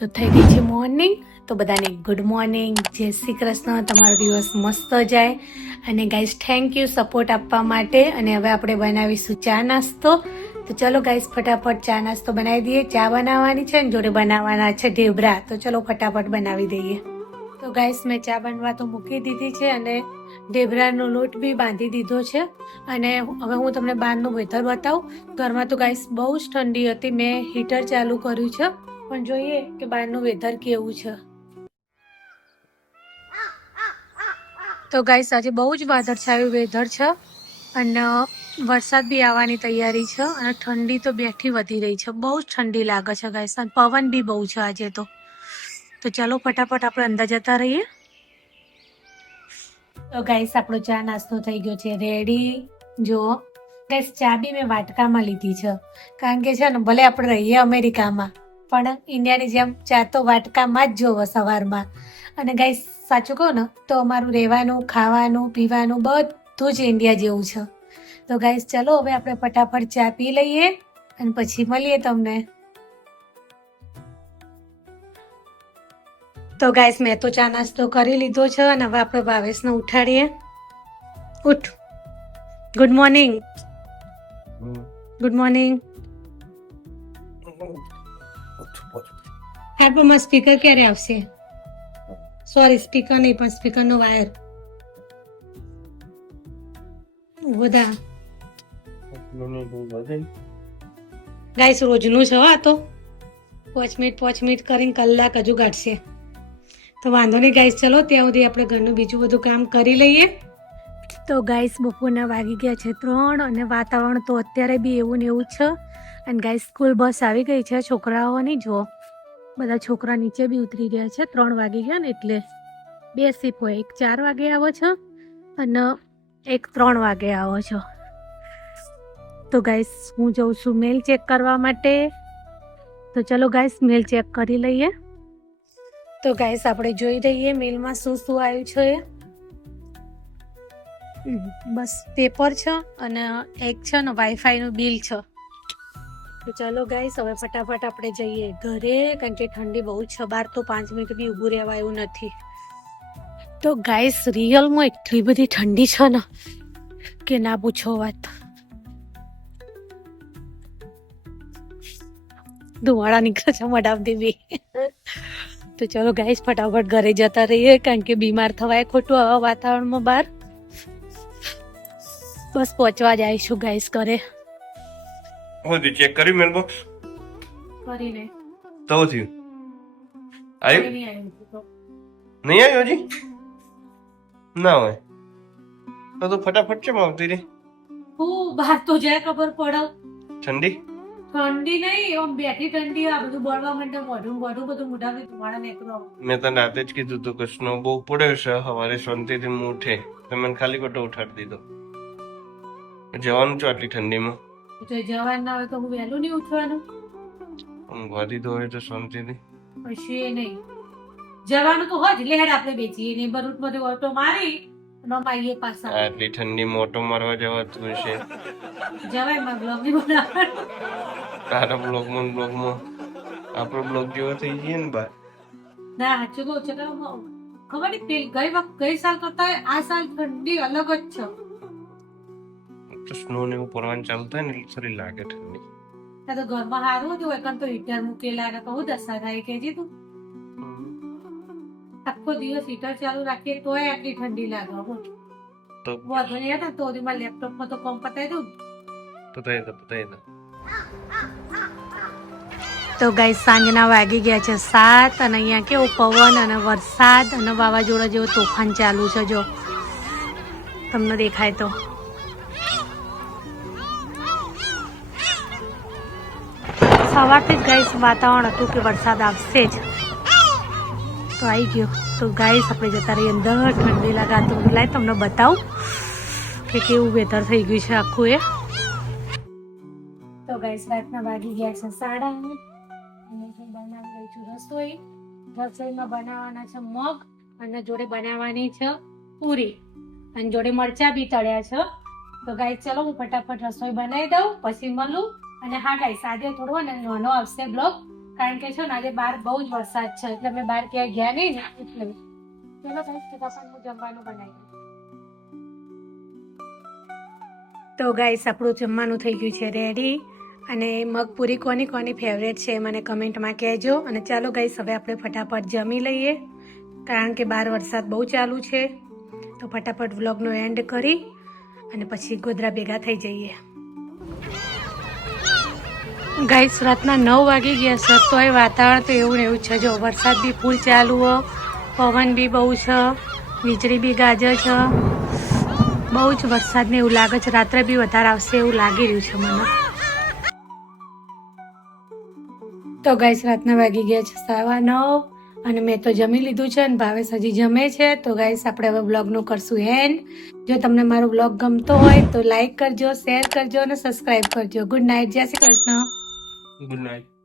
તો થઈ ગઈ છે મોર્નિંગ તો બધાને ગુડ મોર્નિંગ જય શ્રી કૃષ્ણ. તમારો દિવસ મસ્ત જાય. અને ગાઈઝ થેન્ક યુ સપોર્ટ આપવા માટે. અને હવે આપણે બનાવીશું ચા નાસ્તો. તો ચલો ગાઈઝ ફટાફટ ચા નાસ્તો બનાવી દઈએ. ચા બનાવવાની છે ને જોડે બનાવવાના છે ઢેબરા. તો ચલો ફટાફટ બનાવી દઈએ. તો ગાઈસ મેં ચા બનવા તો મૂકી દીધી છે અને ઢેબરાનો લોટ બી બાંધી દીધો છે. અને હવે હું તમને બહારનું વેધર બતાવું. ઘરમાં તો ગાઈસ બહુ જ ઠંડી હતી. મેં હીટર ચાલુ કર્યું છે. પણ જોઈએ કે બહારનું વેધર કેવું છે. તો ગાઈસ આજે બહુ જ વાદળછાયું વેધર છે અને વરસાદ બી આવવાની તૈયારી છે અને ઠંડી તો બેઠી વધી રહી છે. બહુ જ ઠંડી લાગે છે ગાઈસ અને પવન બી બહુ છે આજે તો. તો ચાલો ફટાફટ આપણે અંદર જતા રહીએ. તો ગાઈસ આપણો ચા નાસ્તો થઈ ગયો છે. રેડી જો ગાઈસ ચા બી મેં વાટકામાં લીધી છે. કારણ કે છે ને ભલે આપણે રહીએ અમેરિકામાં પણ ઇન્ડિયાની જેમ ચા તો વાટકામાં જ જોવો સવારમાં. અને ગાઈસ સાચું કહું ને તો અમારું રહેવાનું ખાવાનું પીવાનું બધું જ ઇન્ડિયા જેવું છે. તો ગાઈસ ચલો હવે આપણે ફટાફટ ચા પી લઈએ અને પછી મળીએ તમને. તો ગાઈસ મેં તો ચા નાસ્તો કરી લીધો છે અને હવે આપણે ભાવેશને ઉઠાડીએ. ઉઠ. ગુડ મોર્નિંગ ગુડ મોર્નિંગ એલ્બમમાં સ્પીકર ક્યારે આવશે? સોરી સ્પીકર નહીં, પણ સ્પીકરનો વાયર. બધા. ગાઈસ રોજનું છે આ તો. પાંચ મિનિટ પાંચ મિનિટ કરીને કલાક હજુ કાઢશે તો વાંધો નહીં ગાઈસ ચલો, ત્યાં સુધી આપણે ઘરનું બીજું બધું કામ કરી લઈએ. તો ગાઈસ બપોરના વાગી ગયા છે ત્રણ અને વાતાવરણ તો અત્યારે બી એવું ને એવું છે. અને ગાઈસ સ્કૂલ બસ આવી ગઈ છે, છોકરાઓની જો બધા છોકરા નીચે બી ઉતરી ગયા છે, ત્રણ વાગી ગયા ને એટલે બે સીપ હોય એક ચાર વાગે આવો છો અને એક ત્રણ વાગે આવો છો. તો ગાઈસ હું જઉં છું મેલ ચેક કરવા માટે. તો ચલો ગાઈસ મેલ ચેક કરી લઈએ. તો ગાઈસ આપણે જોઈ રહીએ મેલમાં શું શું આવ્યું છે. એ બસ પેપર છે અને એક છે ને વાઈફાઈનું બિલ છે. તો ચાલો ગાઈસ હવે ફટાફટ આપણે જઈએ ઘરે, કારણ કે ઠંડી બહુ જ છે. બહાર તો પાંચ મિનિટ બી ઊભું રહેવા એવું નથી. તો ગાઈસ રિયલમાં એટલી બધી ઠંડી છે ને કે ના પૂછો વાત. ધુમાડા નીકળે છે મડાવતી બી. તો ચલો ગાઈસ ફટાફટ ઘરે જતા રહીએ, કારણ કે બીમાર થવાય ખોટું આવા વાતાવરણમાં બહાર. બસ પહોંચવા જઈશું ગાઈસ ઘરે. હું થયું ચેક કર્યું મેલ બોક્સ કરીને. તો થયું. આવ્યું? નહીં આવ્યું. હજી? ના હોય. તો તો ફટાફટ છે આવતી રે હું બહાર તો જાય ખબર પડે. ઠંડી? ઠંડી નહીં આમ બેઠી ઠંડી આ બધું બળવા માંડે મોઢું મોઢું બધું મોઢાથી ધુમાડા નીકળો. મેં તને રાતે જ કીધું તું કે સ્નો બહુ પડ્યો છે સવારે શાંતિથી હું ઉઠે. તો મને ખાલી ખોટો ઉઠાડી દીધો. જવાનું છું આટલી ઠંડીમાં. તો જવાનું ના હોય તો હું વહેલું નહીં ઉઠવાનું? ઊંઘવા દીધો હોય તો શાંતિથી પછી એ નહીં. જવાનું તો હોય જ. લેડ આપણે બેચીએ ને બરૂટ બધું ઓટો મારી આવીએ પાછા. આટલી ઠંડી મોટો મારવા જવાતું છે જવાયમાં બ્લોગની બનાવવાનું. તારા બ્લોગમાં બ્લોગમાં આપણો બ્લોગ જેવો થઈ ગયો ને બા. ના સાચું કહું છું. ખબર નહીં ગઈ વખત ગઈ સાલ કરતા આ સાલ ઠંડી અલગ જ છે. તો સ્નો ને એવું પડવાનું ચાલુ થાય ને એટલે થોડી લાગે ઠંડી. તો ઘરમાં હારું હતું એકન તો હીટર મૂકેલા ને બહુ દસા થાય કે જી તું. આખો દિવસ હીટર ચાલુ રાખીએ તોય આટલી ઠંડી લાગે હું. તો વાંધો નહીં હતા તો મારા લેપટોપમાં તો કોમ પતાવી દઉં પતાવી દો પતાવી દો તો. ગાઈ સાંજના વાગી ગયા છે સાત અને અહીંયા કેવું પવન અને વરસાદ અને વાવાઝોડા જેવો તોફાન ચાલુ છે જો. તમને દેખાય તો. સવારથી જ ગાઈસ વાતાવરણ હતું કે વરસાદ આવશે જ. તો આવી ગયો. તો ગાઈસ આપણે જતા રહીએ અંદર. ઠંડી લાગાતું લાય તમને બતાવું કે કેવું વેધર થઈ ગયું છે આખું એ. તો ગાઈસ રાતના વાગી ગયા છે સાડા અને હું બનાવી રહી છું રસોઈ, રસોઈમાં બનાવવાના છે મગ અને જોડે બનાવવાની છે પૂરી. અને જોડે મરચા બી તળ્યા છે. તો ગાઈસ ચલો હું ફટાફટ રસોઈ બનાવી દઉં, પછી મળું. અને હા ગાઈસ આજે થોડો ને નાનો આવશે બ્લોગ કારણ કે છે ને આજે બહાર બહુ જ વરસાદ છે, એટલે મેં બહાર ક્યાંય ગયા નહીં ને, એટલે ચલો ગાઈસ ફટાફટ હું જમવાનું બનાવી તો ગાઈસ આપણું જમવાનું થઈ ગયું છે રેડી અને મગપુરી કોની કોની ફેવરેટ છે મને કમેન્ટમાં કહેજો, અને ચાલો ગાઈસ હવે આપણે ફટાફટ જમી લઈએ, કારણ કે બહાર વરસાદ બહુ ચાલુ છે. તો ફટાફટ વ્લોગનો એન્ડ કરી, અને પછી ગોધરા ભેગા થઈ જઈએ. ગાઈસ, રાતના નવ વાગી ગયા છે તોય વાતાવરણ તો એવું એવું છે. જો વરસાદ બી ફૂલ ચાલુ હો. પવન બી બહુ છે. વીજળી બી ગાજર છે. બહુ જ વરસાદને એવું લાગે છે. રાત્રે બી વધારે આવશે એવું લાગી રહ્યું છે મને. તો ગાઈસ, રાતના વાગી ગયા છે સવા નવ અને મેં તો જમી લીધું છે અને ભાવેશ હજી જમે છે. તો ગાઈસ, આપણે હવે બ્લોગનું કરશું એન્ડ જો તમને મારો બ્લોગ ગમતો હોય તો લાઈક કરજો શેર કરજો અને સબસ્ક્રાઈબ કરજો. ગુડ નાઇટ જય શ્રી કૃષ્ણ. Good night